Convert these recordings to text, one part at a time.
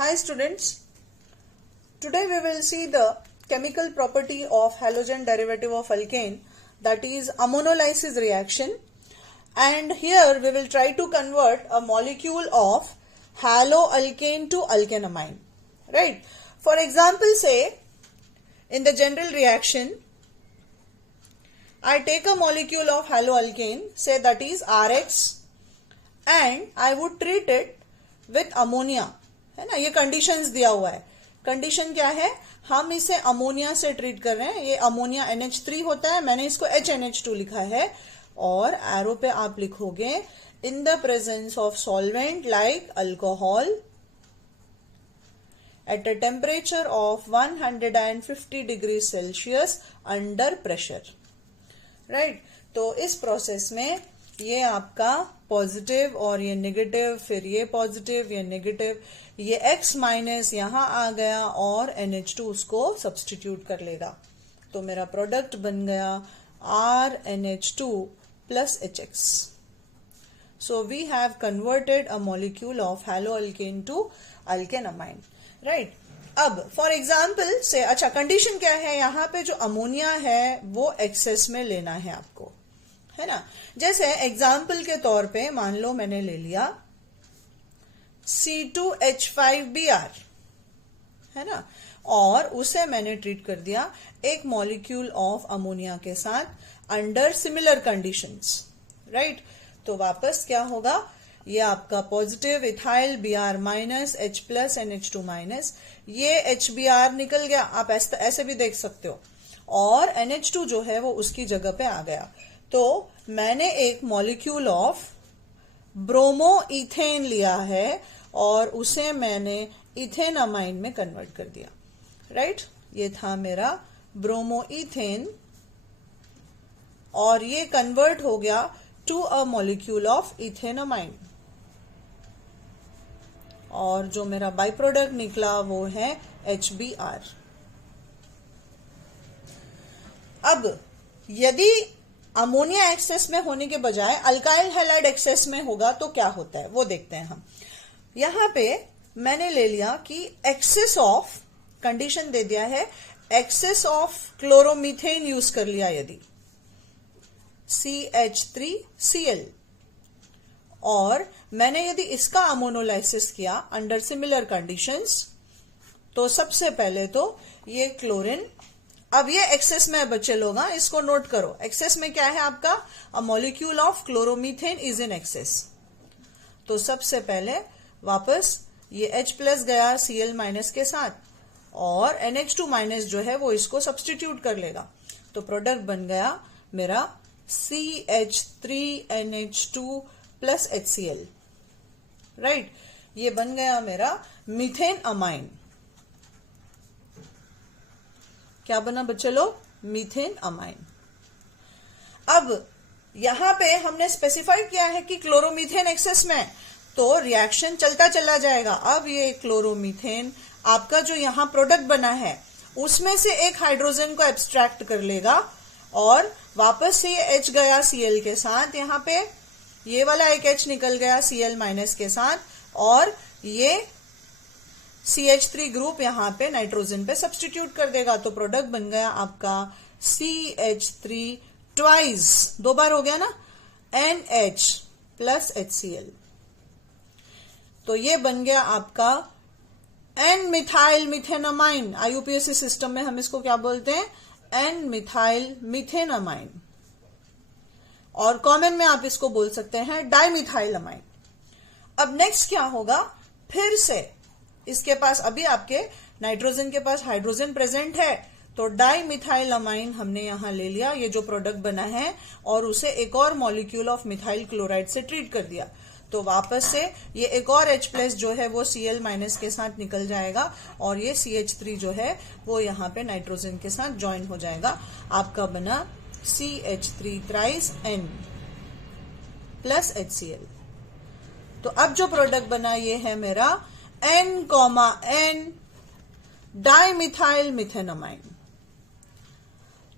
Hi students, today we will see the chemical property of halogen derivative of alkane, that is ammonolysis reaction, and here we will try to convert a molecule of haloalkane to alkanamine, right? For example, say in the general reaction I take a molecule of haloalkane, say that is RX, and I would treat it with ammonia, है ना। ये conditions दिया हुआ है। Condition क्या है, हम इसे अमोनिया से ट्रीट कर रहे हैं। ये अमोनिया NH3 होता है, मैंने इसको HNH2 लिखा है, और एरो पे आप लिखोगे in the presence of solvent like alcohol at a temperature of 150 degree Celsius under pressure, right. तो इस प्रोसेस में ये आपका पॉजिटिव और ये नेगेटिव, फिर ये पॉजिटिव, ये नेगेटिव, ये X माइनस यहां आ गया और NH2 उसको सब्सटीट्यूट कर लेगा। तो मेरा प्रोडक्ट बन गया RNH2 plus HX. So we have converted a molecule of haloalkane to alkanamine, right? अब फॉर एग्जाम्पल से, अच्छा कंडीशन क्या है, यहाँ पे जो अमोनिया है वो एक्सेस में लेना है आपको, है ना। जैसे एग्जाम्पल के तौर पे मान लो मैंने ले लिया C2H5Br, है ना, और उसे मैंने ट्रीट कर दिया एक मॉलिक्यूल ऑफ अमोनिया के साथ अंडर सिमिलर कंडीशंस, राइट। तो वापस क्या होगा, ये आपका positive ethyl Br minus H plus NH2 minus, ये HBr निकल गया, आप ऐसे भी देख सकते हो, और NH2 जो है वो उसकी जगह पे आ गया। तो मैंने एक मॉलिक्यूल ऑफ ब्रोमो इथेन लिया है और उसे मैंने इथेनामाइन में कन्वर्ट कर दिया, राइट। ये था मेरा ब्रोमो इथेन और ये कन्वर्ट हो गया to a molecule of ethanamine, और जो मेरा बाई प्रोडक्ट निकला वो है HBr। अब यदि अमोनिया एक्सेस में होने के बजाय अल्काइल हैलाइड एक्सेस में होगा तो क्या होता है वो देखते हैं हम। यहां पे मैंने ले लिया कि एक्सेस ऑफ, कंडीशन दे दिया है एक्सेस ऑफ क्लोरोमीथेन यूज कर लिया यदि CH3Cl, और मैंने यदि इसका अमोनोलाइसिस किया अंडर सिमिलर कंडीशंस, तो सबसे पहले तो ये क्लोरीन, अब ये एक्सेस में बच्चे लोग, इसको नोट करो, एक्सेस में क्या है आपका, अ molecule of chloromethane is in excess. तो सबसे पहले वापस ये H प्लस गया Cl माइनस के साथ, और NH2 माइनस जो है वो इसको सब्सटीट्यूट कर लेगा। तो प्रोडक्ट बन गया मेरा CH3NH2 प्लस HCl, राइट। ये बन गया मेरा मीथेन अमाइन। क्या बना बच्चे लोग, मीथेन अमाइन। अब यहां पे हमने स्पेसिफाई किया है कि क्लोरोमीथेन एक्सेस में, तो रिएक्शन चलता चला जाएगा। अब ये क्लोरोमीथेन आपका जो यहां प्रोडक्ट बना है उसमें से एक हाइड्रोजन को एब्स्ट्रैक्ट कर लेगा, और वापस से ये H गया Cl के साथ, यहां पे ये वाला एक H निकल गया Cl माइनस के साथ, और ये CH3 ग्रुप यहां पे नाइट्रोजन पे सब्सटीट्यूट कर देगा। तो प्रोडक्ट बन गया आपका CH3 ट्वाइस, दो बार हो गया ना, NH प्लस HCl। तो ये बन गया आपका N methyl methenamine. IUPAC system में हम इसको क्या बोलते हैं, N मिथाइल मिथेनामाइन, और कॉमन में आप इसको बोल सकते हैं डाइमिथाइल अमाइन। अब नेक्स्ट क्या होगा, फिर से इसके पास अभी आपके नाइट्रोजन के पास हाइड्रोजन प्रेजेंट है, तो डाइमिथाइल अमाइन हमने यहां ले लिया, ये जो प्रोडक्ट बना है, और उसे एक और मॉलिक्यूल ऑफ मिथाइल क्लोराइड से ट्रीट कर दिया। तो वापस से ये एक और H प्लस जो है वो Cl माइनस के साथ निकल जाएगा, और ये CH3 जो है वो यहां पे नाइट्रोजन के साथ ज्वाइन हो जाएगा। आपका बना CH3 thrice N plus HCl। तो अब जो प्रोडक्ट बना ये है मेरा N, डाइमिथाइल मिथेनामाइन।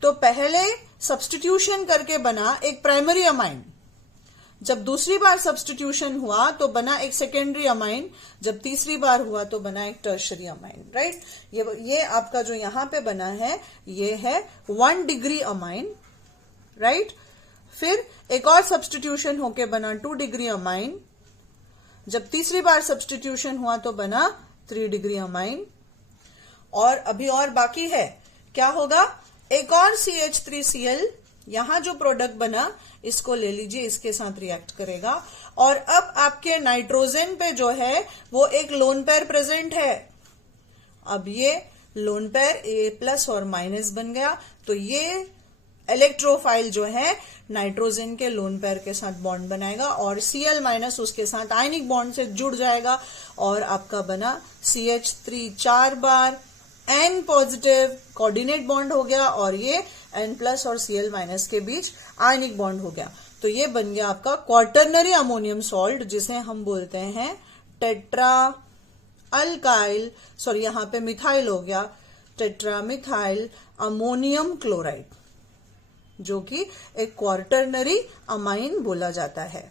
तो पहले सब्स्टिट्यूशन करके बना एक प्राइमरी अमाइन, जब दूसरी बार सब्स्टिट्यूशन हुआ तो बना एक सेकेंडरी अमाइन, जब तीसरी बार हुआ तो बना एक टर्शरी अमाइन, राइट। ये आपका जो यहां पे बना है ये है 1 डिग्री अमाइन, राइट। फिर एक और सब्स्टिट्यूशन होके बना 2 डिग्री अमाइन, जब तीसरी बार सब्स्टिट्यूशन हुआ तो बना 3 डिग्री अमाइन। और अभी और बाकी है, क्या होगा, एक और CH3Cl, यहां जो प्रोडक्ट बना इसको ले लीजिए, इसके साथ रिएक्ट करेगा और अब आपके नाइट्रोजन पे जो है वो एक लोन पेयर प्रेजेंट है। अब ये लोन पेयर A+ और माइनस बन गया, तो ये इलेक्ट्रोफाइल जो है नाइट्रोजन के लोन पेयर के साथ बॉन्ड बनाएगा और Cl- उसके साथ आयनिक बॉन्ड से जुड़ जाएगा और आपका बना CH3 4 बार N पॉजिटिव कोऑर्डिनेट बॉन्ड हो गया और ये N+ और Cl- के बीच आयनिक बॉन्ड हो गया। तो ये बन गया आपका क्वार्टरनरी अमोनियम सॉल्ट, जिसे हम बोलते हैं टेट्रा अल्काइल, सॉरी यहां पे मिथाइल हो गया, टेट्रामिथाइल अमोनियम क्लोराइड, जो कि एक क्वार्टरनरी अमाइन बोला जाता है।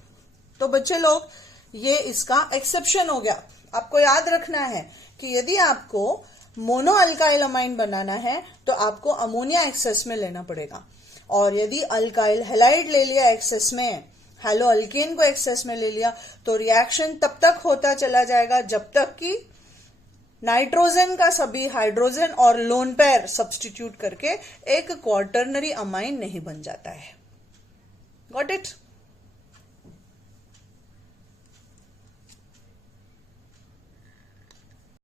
तो बच्चे लोग ये इसका एक्सेप्शन हो गया। आपको याद रखना है कि यदि आपको मोनो अल्काइल अमाइन बनाना है तो आपको अमोनिया एक्सेस में लेना पड़ेगा, और यदि अल्काइल हैलाइड ले लिया एक्सेस में, हैलो अल्केन को एक्सेस में ले लिया, तो रिएक्शन तब तक होता चला जाएगा जब तक कि नाइट्रोजन का सभी हाइड्रोजन और लोन पेयर सब्स्टिट्यूट करके एक क्वार्टरनरी अमाइन नहीं बन जाता है। Got it?